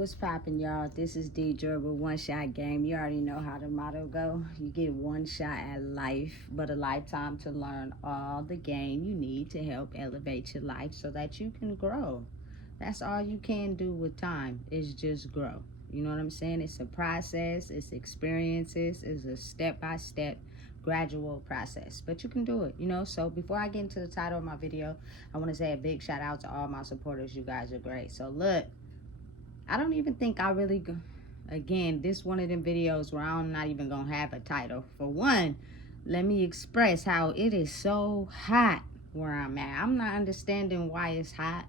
What's poppin', y'all? This is Deidre with One Shot Game. You already know how the motto go. You get one shot at life, but a lifetime to learn all the game you need to help elevate your life so that you can grow. That's all you can do with time is just grow. You know what I'm saying? It's a process, it's experiences, it's a step-by-step gradual process, but you can do it, So before I get into the title of my video, I want to say a big shout out to all my supporters. You guys are great. So look, I don't even think I really again, this one of them videos where I'm not even gonna have a title. For one, let me express how it is so hot where I'm at. I'm not understanding why it's hot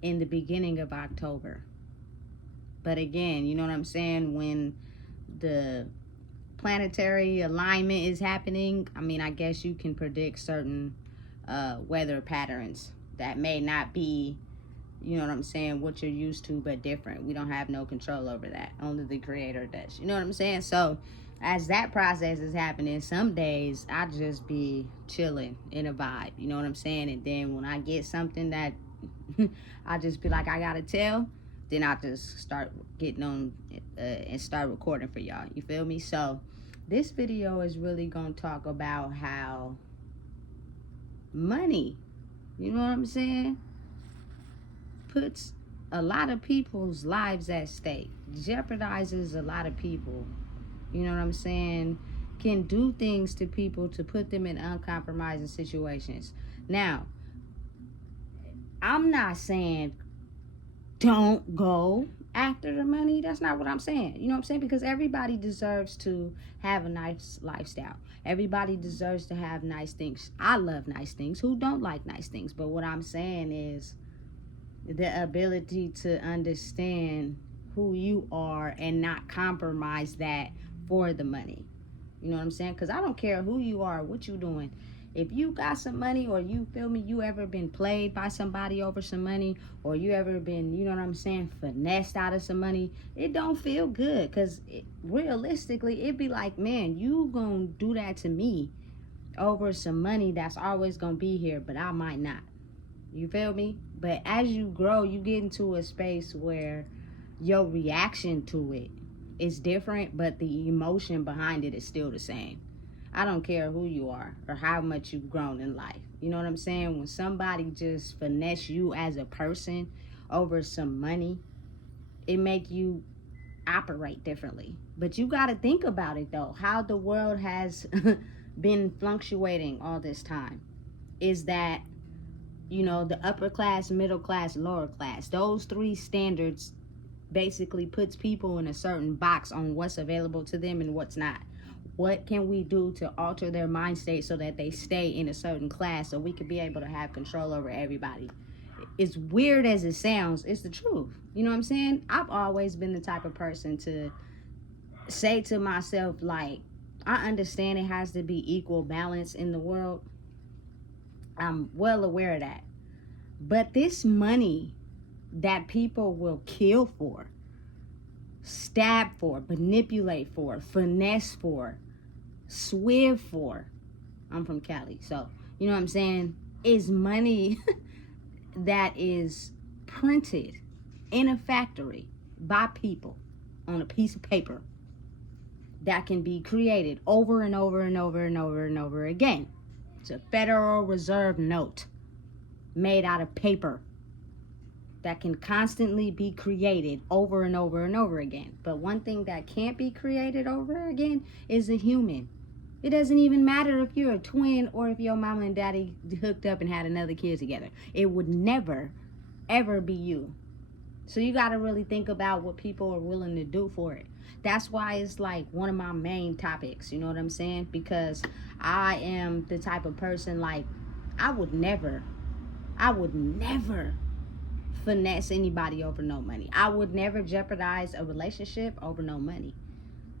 in the beginning of October. But again, you know what I'm saying? When the planetary alignment is happening, I guess you can predict certain weather patterns that may not be, you know what I'm saying, what you're used to, but different. We don't have no control over that. Only the creator does. You know what I'm saying? So as that process is happening, some days I just be chilling in a vibe. You know what I'm saying? And then when I get something that I just be like, I gotta tell, then I just start getting on and start recording for y'all. You feel me? So this video is really gonna talk about how money, you know what I'm saying, puts a lot of people's lives at stake, jeopardizes a lot of people, you know what I'm saying, can do things to people to put them in uncompromising situations. Now, I'm not saying don't go after the money. That's not what I'm saying. You know what I'm saying? Because everybody deserves to have a nice lifestyle. Everybody deserves to have nice things. I love nice things. Who don't like nice things? But what I'm saying is the ability to understand who you are and not compromise that for the money. You know what I'm saying? Because I don't care who you are, what you doing. If you got some money, or you feel me, you ever been played by somebody over some money, or you ever been, you know what I'm saying, finessed out of some money, it don't feel good. Because realistically, it be like, man, you gonna do that to me over some money that's always gonna be here, but I might not. You feel me? But as you grow, you get into a space where your reaction to it is different, but the emotion behind it is still the same. I don't care who you are or how much you've grown in life. You know what I'm saying? When somebody just finesse you as a person over some money, it make you operate differently. But you got to think about it, though, how the world has been fluctuating all this time. Is that, the upper class, middle class, lower class, those three standards basically puts people in a certain box on what's available to them and what's not. What can we do to alter their mind state so that they stay in a certain class so we could be able to have control over everybody? As weird as it sounds, it's the truth. You know what I'm saying? I've always been the type of person to say to myself, like, I understand it has to be equal balance in the world. I'm well aware of that. But this money that people will kill for, stab for, manipulate for, finesse for, swive for, I'm from Cali, so you know what I'm saying, is money that is printed in a factory by people on a piece of paper that can be created over and over and over and over and over again. It's a Federal Reserve note made out of paper that can constantly be created over and over and over again. But one thing that can't be created over again is a human. It doesn't even matter if you're a twin or if your mama and daddy hooked up and had another kid together. It would never, ever be you. So you got to really think about what people are willing to do for it. That's why it's like one of my main topics, you know what I'm saying? Because I am the type of person, like, I would never finesse anybody over no money. I would never jeopardize a relationship over no money.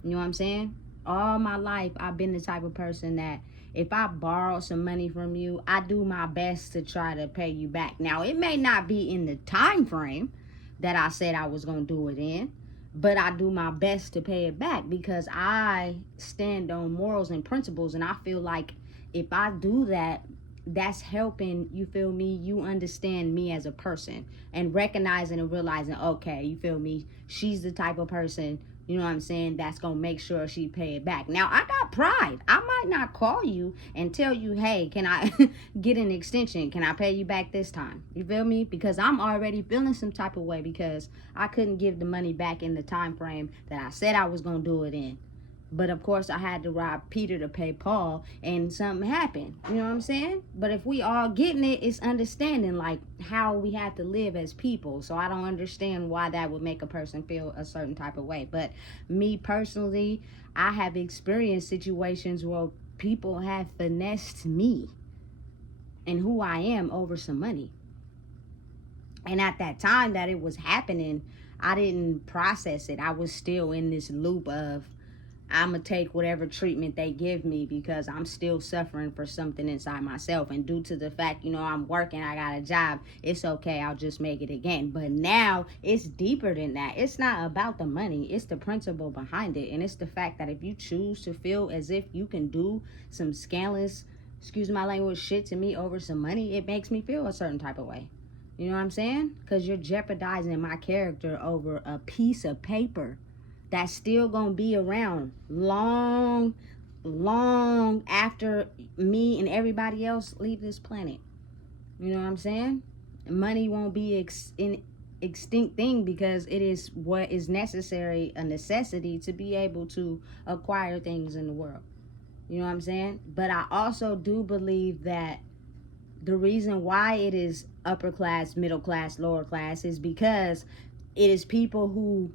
You know what I'm saying? All my life, I've been the type of person that if I borrow some money from you, I do my best to try to pay you back. Now, it may not be in the time frame that I said I was going to do it in, but I do my best to pay it back because I stand on morals and principles, and I feel like if I do that, that's helping, you feel me, you understand me as a person and recognizing and realizing, okay, you feel me, she's the type of person, you know what I'm saying, that's gonna make sure she pay it back. Now, I got pride. I might not call you and tell you, hey, can I get an extension? Can I pay you back this time? You feel me? Because I'm already feeling some type of way because I couldn't give the money back in the time frame that I said I was gonna do it in. But of course, I had to rob Peter to pay Paul, and something happened. You know what I'm saying? But if we all getting it, it's understanding like how we have to live as people. So I don't understand why that would make a person feel a certain type of way. But me personally, I have experienced situations where people have finessed me and who I am over some money. And at that time that it was happening, I didn't process it. I was still in this loop of, I'm going to take whatever treatment they give me because I'm still suffering for something inside myself. And due to the fact, you know, I'm working, I got a job, it's okay, I'll just make it again. But now it's deeper than that. It's not about the money. It's the principle behind it. And it's the fact that if you choose to feel as if you can do some scandalous, excuse my language, shit to me over some money, it makes me feel a certain type of way. You know what I'm saying? Because you're jeopardizing my character over a piece of paper that's still gonna be around long after me and everybody else leave this planet. You know what I'm saying? Money won't be an extinct thing because it is what is necessary, a necessity to be able to acquire things in the world. You know what I'm saying? But I also do believe that the reason why it is upper class, middle class, lower class is because it is people who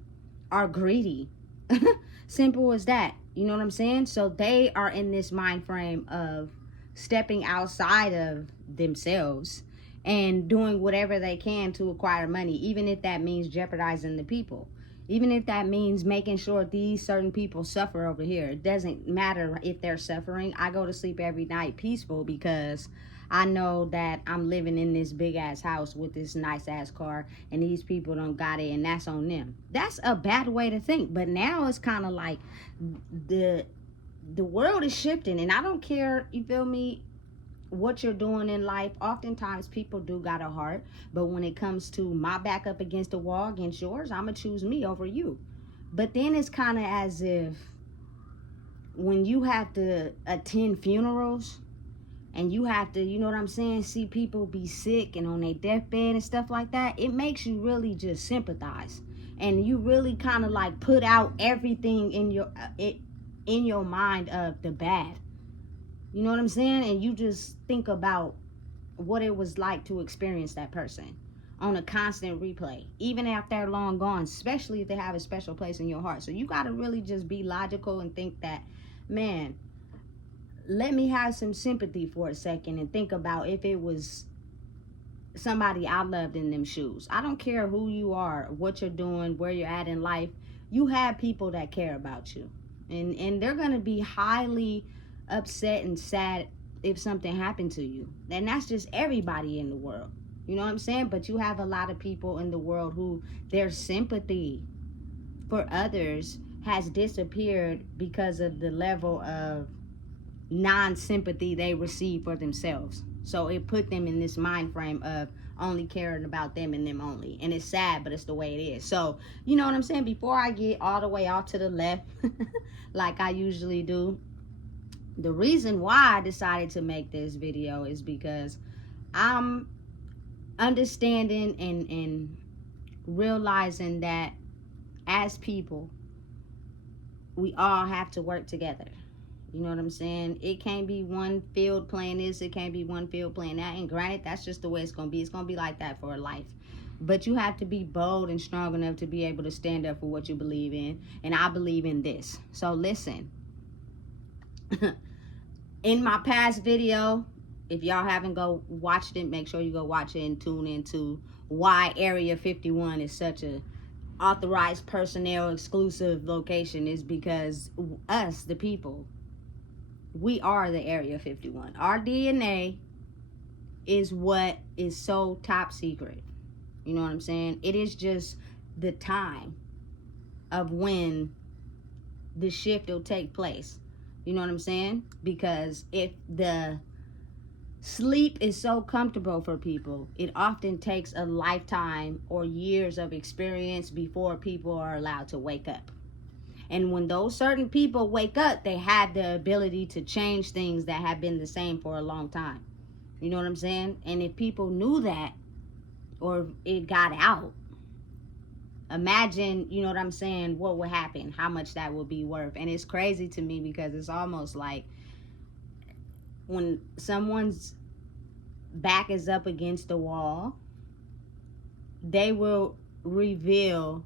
are greedy. Simple as that. You know what I'm saying? So they are in this mind frame of stepping outside of themselves and doing whatever they can to acquire money, even if that means jeopardizing the people, even if that means making sure these certain people suffer over here. It doesn't matter if they're suffering. I go to sleep every night peaceful because I know that I'm living in this big ass house with this nice ass car and these people don't got it, and that's on them. That's a bad way to think. But now it's kind of like the world is shifting, and I don't care, you feel me, what you're doing in life. Oftentimes people do got a heart, but when it comes to my back up against the wall against yours, I'm gonna choose me over you. But then it's kind of as if when you have to attend funerals and you have to, you know what I'm saying, see people be sick and on their deathbed and stuff like that, it makes you really just sympathize. And you really kind of like put out everything in your mind of the bad. You know what I'm saying? And you just think about what it was like to experience that person on a constant replay, even after they're long gone, especially if they have a special place in your heart. So you got to really just be logical and think that, man, let me have some sympathy for a second and think about if it was somebody I loved in them shoes. I don't care who you are, what you're doing, where you're at in life. You have people that care about you. And they're going to be highly upset and sad if something happened to you. And that's just everybody in the world. You know what I'm saying? But you have a lot of people in the world who their sympathy for others has disappeared because of the level of non-sympathy they receive for themselves. So it put them in this mind frame of only caring about them and them only. And it's sad, but it's the way it is. So, you know what I'm saying? Before I get all the way off to the left, like I usually do, the reason why I decided to make this video is because I'm understanding and realizing that as people, we all have to work together. You know what I'm saying? It can't be one field playing this, it can't be one field playing that. And granted, that's just the way it's going to be. It's going to be like that for a life. But you have to be bold and strong enough to be able to stand up for what you believe in. And I believe in this. So listen. In my past video, if y'all haven't go watched it, make sure you go watch it and tune into why Area 51 is such a authorized personnel exclusive location. Is because us, the people, we are the Area 51. Our DNA is what is so top secret. You know what I'm saying? It is just the time of when the shift will take place. You know what I'm saying? Because if the Sleep is so comfortable for people. It often takes a lifetime or years of experience before people are allowed to wake up. And when those certain people wake up, they have the ability to change things that have been the same for a long time. You know what I'm saying? And if people knew that, or it got out, imagine, you know what I'm saying, what would happen, how much that would be worth. And it's crazy to me because it's almost like when someone's back is up against the wall, they will reveal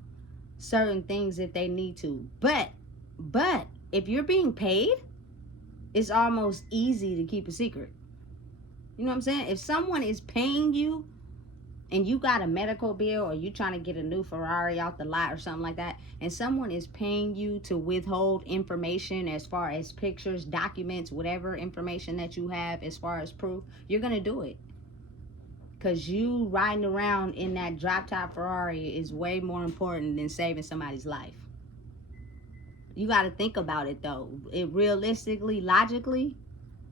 certain things if they need to. But if you're being paid, it's almost easy to keep a secret. You know what I'm saying? If someone is paying you and you got a medical bill, or you trying to get a new Ferrari out the lot or something like that, and someone is paying you to withhold information as far as pictures, documents, whatever information that you have as far as proof, you're going to do it. Because you riding around in that drop top Ferrari is way more important than saving somebody's life. You got to think about it though. It realistically, logically,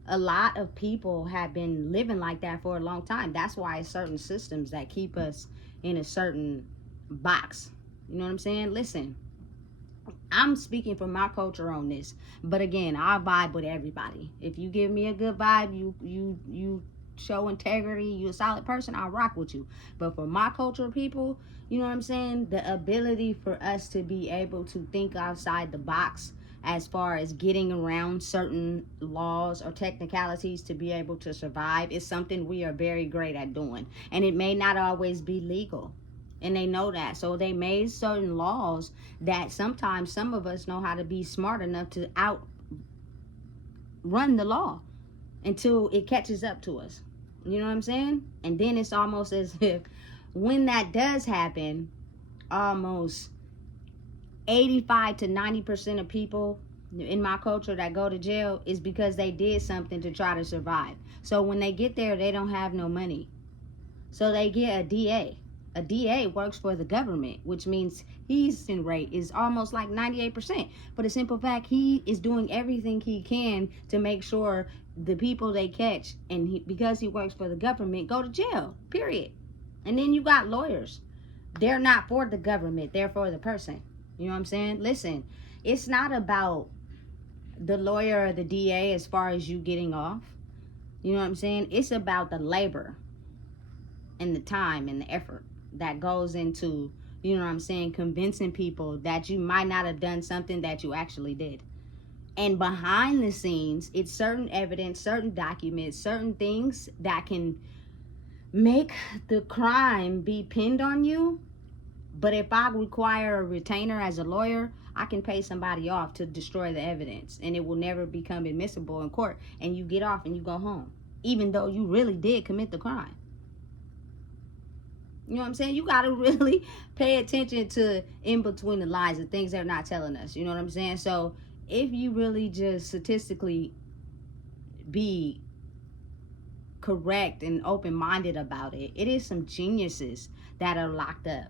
a lot of people have been living like that for a long time. That's why it's certain systems that keep us in a certain box. You know what I'm saying? Listen, I'm speaking from my culture on this, but again, I vibe with everybody. If you give me a good vibe, you show integrity, you a solid person, I'll rock with you. But for my culture people, you know what I'm saying, the ability for us to be able to think outside the box as far as getting around certain laws or technicalities to be able to survive is something we are very great at doing. And it may not always be legal, and they know that. So they made certain laws that sometimes some of us know how to be smart enough to outrun the law until it catches up to us. You know what I'm saying? And then it's almost as if when that does happen, almost 85 to 90% of people in my culture that go to jail is because they did something to try to survive. So when they get there, they don't have no money. So they get a DA. A DA works for the government, which means his rate is almost like 98%. For the simple fact, he is doing everything he can to make sure the people they catch, and because he works for the government, go to jail, period. And then you got lawyers. They're not for the government, they're for the person. You know what I'm saying? Listen, it's not about the lawyer or the DA as far as you getting off. You know what I'm saying? It's about the labor and the time and the effort that goes into, you know what I'm saying, convincing people that you might not have done something that you actually did. And behind the scenes, it's certain evidence, certain documents, certain things that can make the crime be pinned on you. But if I require a retainer as a lawyer, I can pay somebody off to destroy the evidence, and it will never become admissible in court, and you get off and you go home, even though you really did commit the crime. You know what I'm saying? You got to really pay attention to in between the lines and things they're not telling us. You know what I'm saying? So if you really just statistically be correct and open-minded about it, it is some geniuses that are locked up.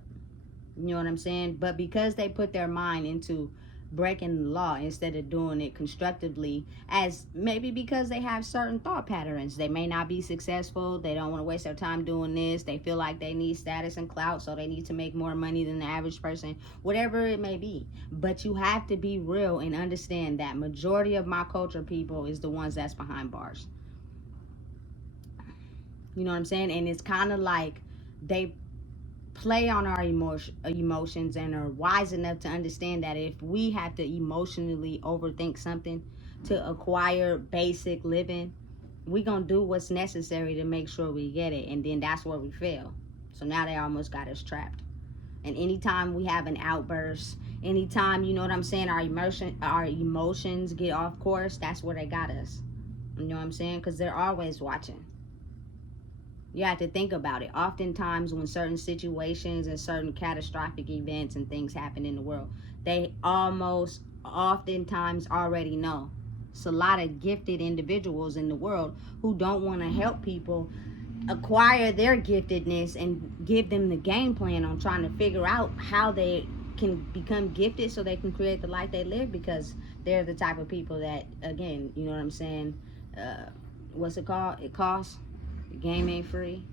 You know what I'm saying? But because they put their mind into breaking the law instead of doing it constructively, as maybe because they have certain thought patterns, they may not be successful, they don't want to waste their time doing this, they feel like they need status and clout, so they need to make more money than the average person, whatever it may be. But you have to be real and understand that majority of my culture people is the ones that's behind bars. You know what I'm saying? And it's kind of like they play on our emotions and are wise enough to understand that if we have to emotionally overthink something to acquire basic living, we gonna do what's necessary to make sure we get it, and then that's where we fail. So now they almost got us trapped. And anytime we have an outburst, anytime, you know what I'm saying, our emotions get off course, that's where they got us. You know what I'm saying? Because they're always watching. You have to think about it. Oftentimes when certain situations and certain catastrophic events and things happen in the world, they almost oftentimes already know. It's a lot of gifted individuals in the world who don't want to help people acquire their giftedness and give them the game plan on trying to figure out how they can become gifted so they can create the life they live, because they're the type of people that, again, you know what I'm saying, what's it called? It costs The game ain't free.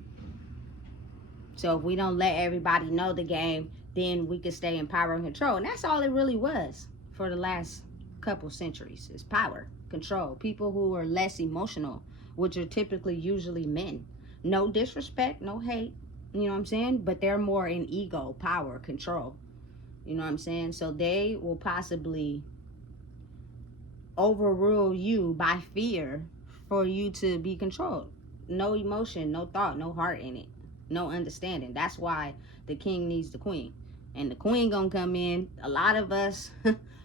So if we don't let everybody know the game, then we can stay in power and control. And that's all it really was for the last couple centuries, is power, control. People who are less emotional, which are typically usually men. No disrespect, no hate, you know what I'm saying? But they're more in ego, power, control. You know what I'm saying? So they will possibly overrule you by fear for you to be controlled. No emotion, no thought, no heart in it, no understanding. That's why the king needs the queen. And the queen gonna come in. A lot of us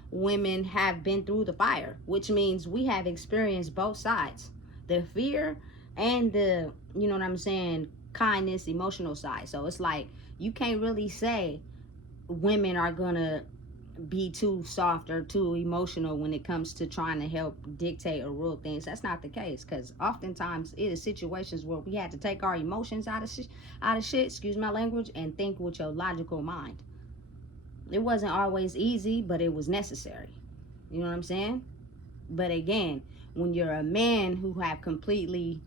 women have been through the fire, which means we have experienced both sides, the fear and the, you know what I'm saying, kindness, emotional side. So it's like you can't really say women are gonna be too soft or too emotional when it comes to trying to help dictate or rule things. That's not the case, because oftentimes it is situations where we had to take our emotions out of shit, excuse my language, and think with your logical mind. It wasn't always easy, but it was necessary. You know what I'm saying? But again, when you're a man who have completely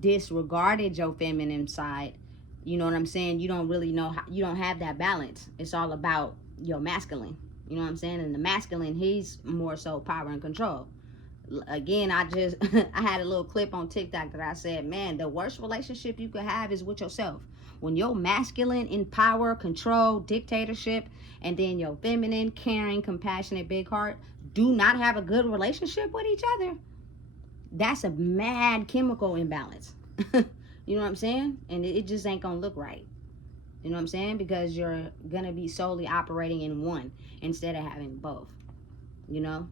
disregarded your feminine side, you know what I'm saying, you don't really know how, you don't have that balance. It's all about your masculine. You know what I'm saying? And the masculine, he's more so power and control. Again, I had a little clip on TikTok that I said, man, the worst relationship you could have is with yourself. When you're masculine in power, control, dictatorship, and then your feminine, caring, compassionate, big heart do not have a good relationship with each other, that's a mad chemical imbalance. You know what I'm saying? And it just ain't gonna look right. You know what I'm saying? Because you're gonna be solely operating in one instead of having both, you know?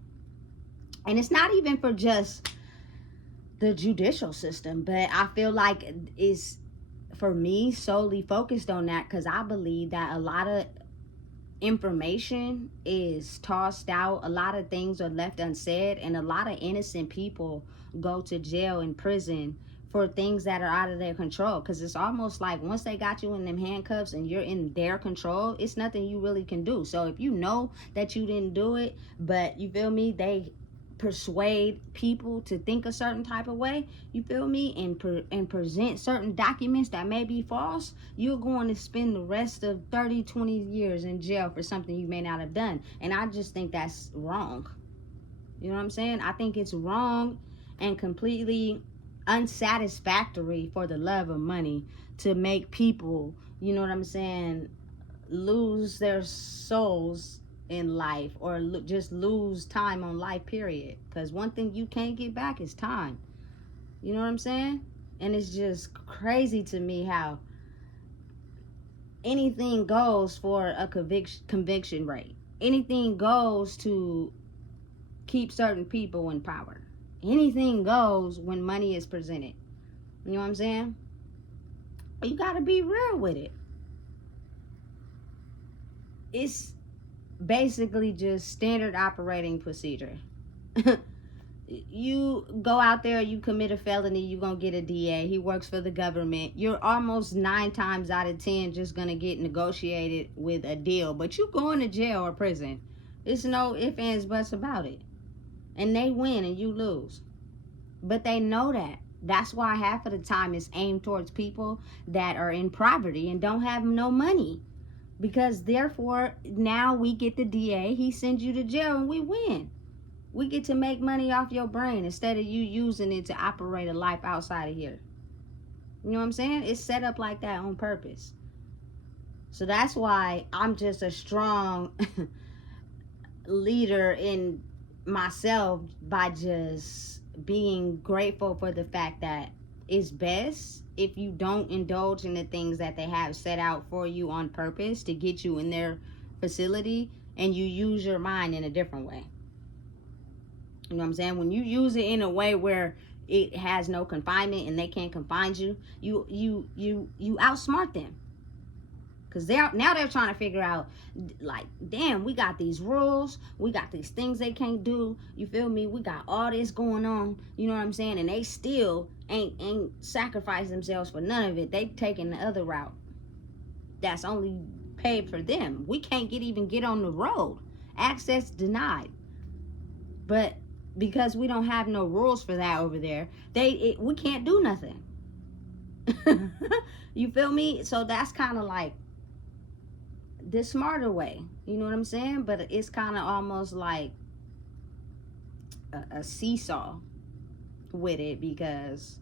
And it's not even for just the judicial system, but I feel like it's, for me, solely focused on that because I believe that a lot of information is tossed out, a lot of things are left unsaid, and a lot of innocent people go to jail and prison for things that are out of their control, because it's almost like once they got you in them handcuffs and you're in their control, it's nothing you really can do. So if you know that you didn't do it, but you feel me, they persuade people to think a certain type of way, you feel me, and present certain documents that may be false, you're going to spend the rest of 30-20 years in jail for something you may not have done. And I just think that's wrong. You know what I'm saying? I think it's wrong and completely unsatisfactory for the love of money to make people, you know what I'm saying, lose their souls in life, or just lose time on life, period. Because one thing you can't get back is time. You know what I'm saying? And it's just crazy to me how anything goes for a conviction rate. Anything goes to keep certain people in power. Anything goes when money is presented. You know what I'm saying? You gotta be real with it. It's basically just standard operating procedure. You go out there, you commit a felony, you're gonna get a DA. He works for the government. You're almost 9 times out of 10 just gonna get negotiated with a deal, but you going to jail or prison. There's no ifs, ands, buts about it. And they win and you lose. But they know that. That's why half of the time it's aimed towards people that are in poverty and don't have no money. Because therefore, now we get the DA, he sends you to jail, and we win. We get to make money off your brain instead of you using it to operate a life outside of here. You know what I'm saying? It's set up like that on purpose. So that's why I'm just a strong leader in myself, by just being grateful for the fact that it's best if you don't indulge in the things that they have set out for you on purpose to get you in their facility, and you use your mind in a different way. You know what I'm saying? When you use it in a way where it has no confinement and they can't confine you, you outsmart them. Because they're trying to figure out, like, damn, we got these rules, we got these things they can't do, you feel me, we got all this going on, you know what I'm saying, and they still ain't sacrificed themselves for none of it. They taking the other route that's only paid for them. We can't even get on the road, access denied. But because we don't have no rules for that over there, we can't do nothing. You feel me? So that's kind of like the smarter way. You know what I'm saying? But it's kind of almost like a seesaw with it, because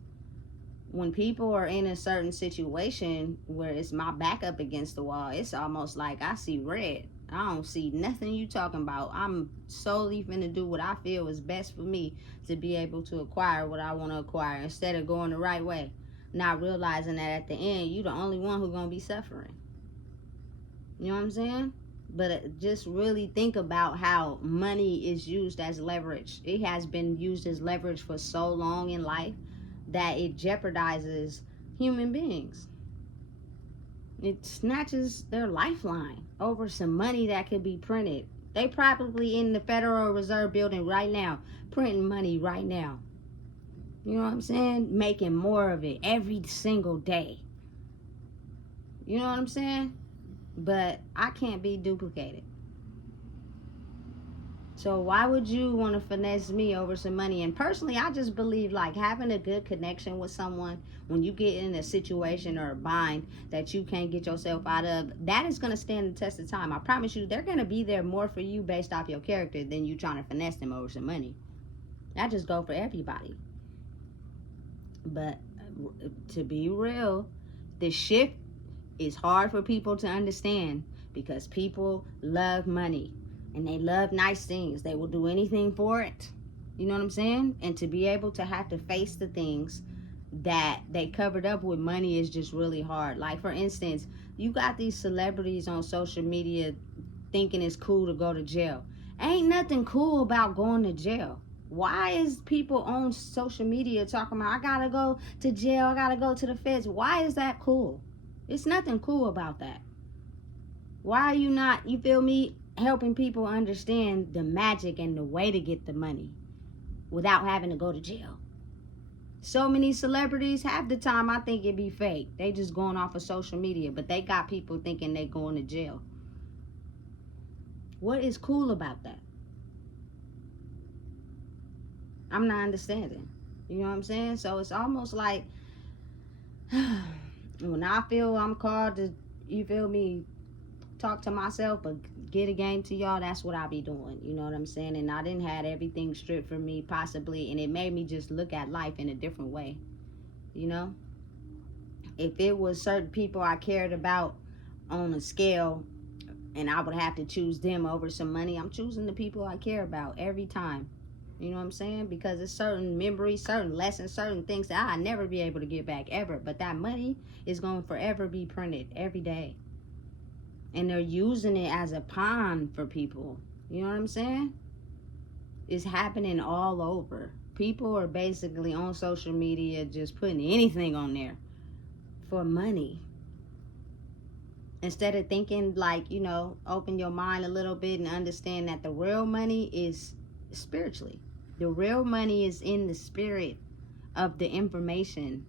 when people are in a certain situation where it's my back up against the wall, it's almost like I see red. I don't see nothing you talking about. I'm solely finna do what I feel is best for me to be able to acquire what I want to acquire, instead of going the right way, not realizing that at the end you the only one who's gonna be suffering. You know what I'm saying? But just really think about how money is used as leverage. It has been used as leverage for so long in life that it jeopardizes human beings. It snatches their lifeline over some money that could be printed. They probably in the Federal Reserve building right now, printing money right now. You know what I'm saying? Making more of it every single day. You know what I'm saying? But I can't be duplicated. So why would you want to finesse me over some money? And personally, I just believe like having a good connection with someone when you get in a situation or a bind that you can't get yourself out of, that is going to stand the test of time. I promise you, they're going to be there more for you based off your character than you trying to finesse them over some money. That just go for everybody. But to be real, the shift is hard for people to understand because people love money. And they love nice things. They will do anything for it. You know what I'm saying? And to be able to have to face the things that they covered up with money is just really hard. Like, for instance, you got these celebrities on social media thinking it's cool to go to jail. Ain't nothing cool about going to jail. Why is people on social media talking about, I gotta go to jail, I gotta go to the feds? Why is that cool? It's nothing cool about that. Why are you not, you feel me, helping people understand the magic and the way to get the money without having to go to jail? So many celebrities, half the time I think it be fake. They just going off of social media, but they got people thinking they going to jail. What is cool about that? I'm not understanding. You know what I'm saying? So it's almost like when I feel I'm called to, you feel me, talk to myself but get a game to y'all, that's what I be doing. You know what I'm saying? And I didn't have everything stripped from me possibly, and it made me just look at life in a different way. You know, if it was certain people I cared about on a scale and I would have to choose them over some money, I'm choosing the people I care about every time. You know what I'm saying? Because it's certain memories, certain lessons, certain things that I'll never be able to get back ever, but that money is going to forever be printed every day. And they're using it as a pawn for people. You know what I'm saying? It's happening all over. People are basically on social media just putting anything on there for money. Instead of thinking like, you know, open your mind a little bit and understand that the real money is spiritually. The real money is in the spirit of the information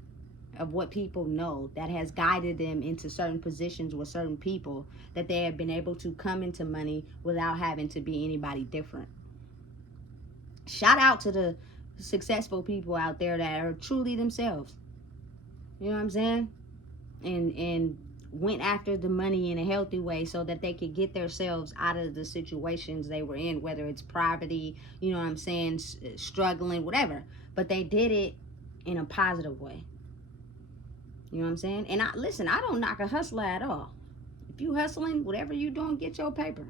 of what people know that has guided them into certain positions with certain people, that they have been able to come into money without having to be anybody different. Shout out to the successful people out there that are truly themselves. You know what I'm saying? And went after the money in a healthy way so that they could get themselves out of the situations they were in, whether it's poverty, you know what I'm saying, struggling, whatever. But they did it in a positive way. You know what I'm saying? And I don't knock a hustler at all. If you hustling, whatever you doing, get your paper.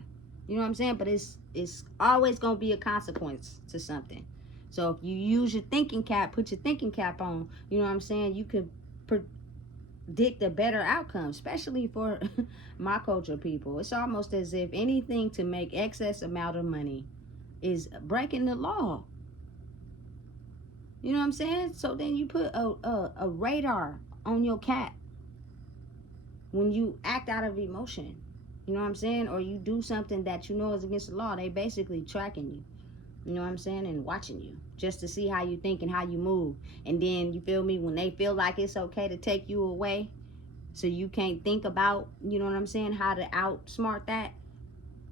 You know what I'm saying? But it's always going to be a consequence to something. So if you use your thinking cap, put your thinking cap on, you know what I'm saying, you could predict a better outcome, especially for my culture people. It's almost as if anything to make excess amount of money is breaking the law. You know what I'm saying? So then you put a radar on your cat when you act out of emotion. You know what I'm saying? Or you do something that you know is against the law. They basically tracking you. You know what I'm saying? And watching you just to see how you think and how you move. And then, you feel me, when they feel like it's okay to take you away so you can't think about, you know what I'm saying, how to outsmart that,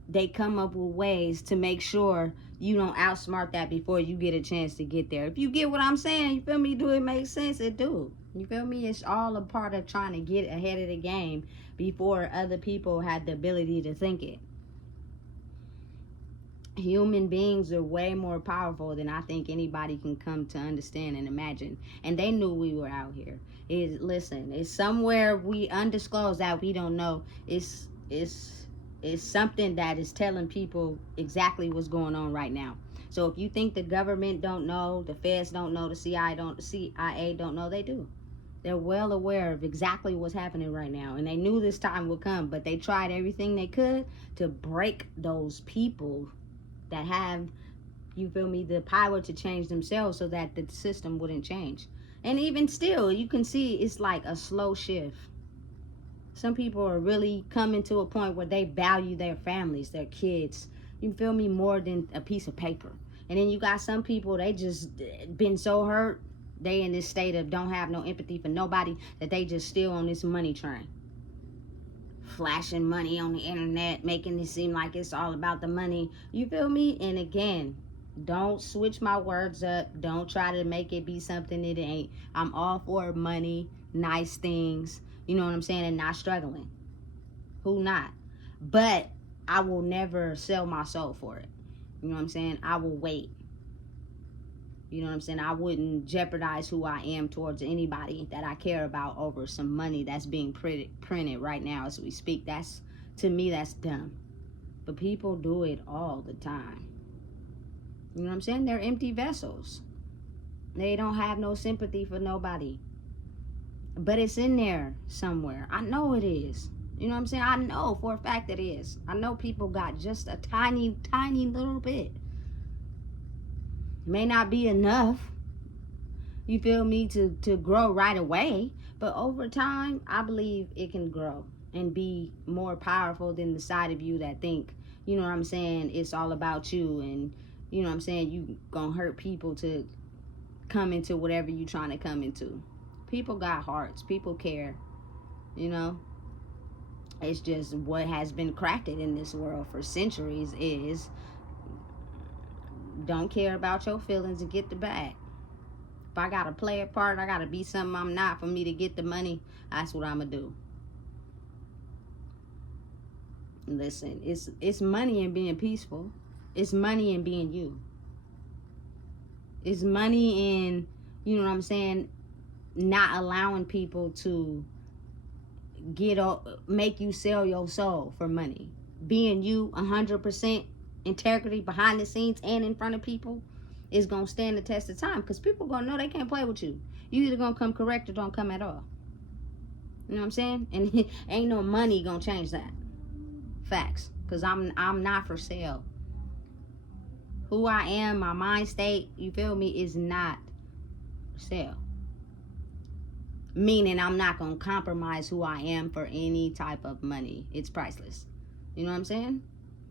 they come up with ways to make sure you don't outsmart that before you get a chance to get there. If you get what I'm saying, you feel me? Do it make sense? It do. You feel me? It's all a part of trying to get ahead of the game before other people had the ability to think it. Human beings are way more powerful than I think anybody can come to understand and imagine. And they knew we were out here. Listen, it's somewhere we undisclosed that we don't know. It's something that is telling people exactly what's going on right now. So if you think the government don't know, the feds don't know, the CIA don't know, they do. They're well aware of exactly what's happening right now. And they knew this time would come, but they tried everything they could to break those people that have, you feel me, the power to change themselves so that the system wouldn't change. And even still, you can see it's like a slow shift. Some people are really coming to a point where they value their families, their kids, you feel me, more than a piece of paper. And then you got some people, they just been so hurt, they in this state of don't have no empathy for nobody, that they just still on this money train. Flashing money on the internet, making it seem like it's all about the money. You feel me? And again, don't switch my words up. Don't try to make it be something it ain't. I'm all for money, nice things, you know what I'm saying, and not struggling. Who not? But I will never sell my soul for it. You know what I'm saying? I will wait. You know what I'm saying? I wouldn't jeopardize who I am towards anybody that I care about over some money that's being printed right now as we speak. That's, to me, that's dumb. But people do it all the time. You know what I'm saying? They're empty vessels. They don't have no sympathy for nobody. But it's in there somewhere. I know it is. You know what I'm saying? I know for a fact it is. I know people got just a tiny, tiny little bit. May not be enough, you feel me, to grow right away, but over time I believe it can grow and be more powerful than the side of you that think, you know what I'm saying, it's all about you, and you know what I'm saying, you gonna hurt people to come into whatever you trying to come into. People got hearts, people care, you know. It's just what has been crafted in this world for centuries is don't care about your feelings and get the bag. If I gotta play a part, I gotta be something I'm not for me to get the money, that's what I'ma do. Listen, it's money in being peaceful. It's money in being you. It's money in, you know what I'm saying, not allowing people to make you sell your soul for money. Being you 100% integrity behind the scenes and in front of people is gonna stand the test of time, because people gonna know they can't play with you. You either gonna come correct or don't come at all. You know what I'm saying? And ain't no money gonna change that. Facts. Because I'm not for sale. Who I am, my mind state, you feel me, is not for sale. Meaning I'm not gonna compromise who I am for any type of money. It's priceless. You know what I'm saying?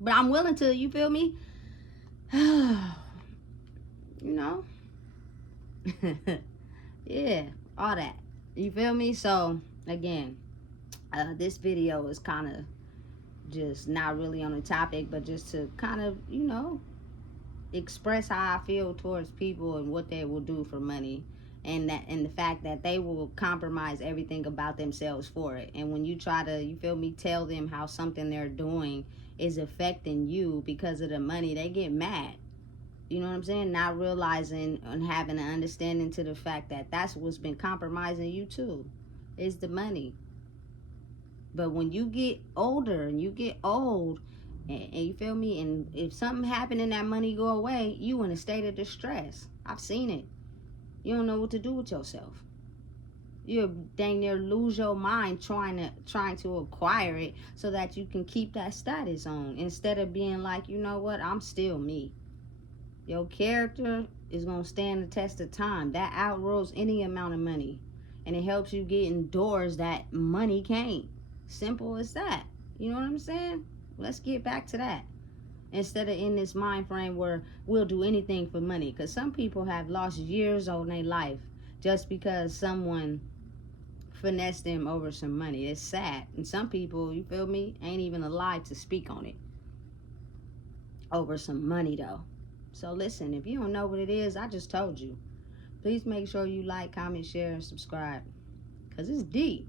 But I'm willing to, you feel me? You know? Yeah, all that. You feel me? So, again, this video is kind of just not really on the topic, but just to kind of, you know, express how I feel towards people and what they will do for money. And the fact that they will compromise everything about themselves for it. And when you try to, you feel me, tell them how something they're doing is affecting you because of the money, they get mad. You know what I'm saying? Not realizing and having an understanding to the fact that that's what's been compromising you too, is the money. But when you get older and you get old, and you feel me, and if something happened and that money go away, you in a state of distress. I've seen it. You don't know what to do with yourself. You dang near lose your mind trying to acquire it so that you can keep that status on, instead of being like, you know what, I'm still me. Your character is going to stand the test of time. That outrules any amount of money. And it helps you get in doors that money can't. Simple as that. You know what I'm saying? Let's get back to that. Instead of in this mind frame where we'll do anything for money. Because some people have lost years on their life just because someone finessed them over some money. It's sad. And some people, you feel me, ain't even alive to speak on it. over some money though. So listen, if you don't know what it is, I just told you. Please make sure you like, comment, share, and subscribe, because it's deep.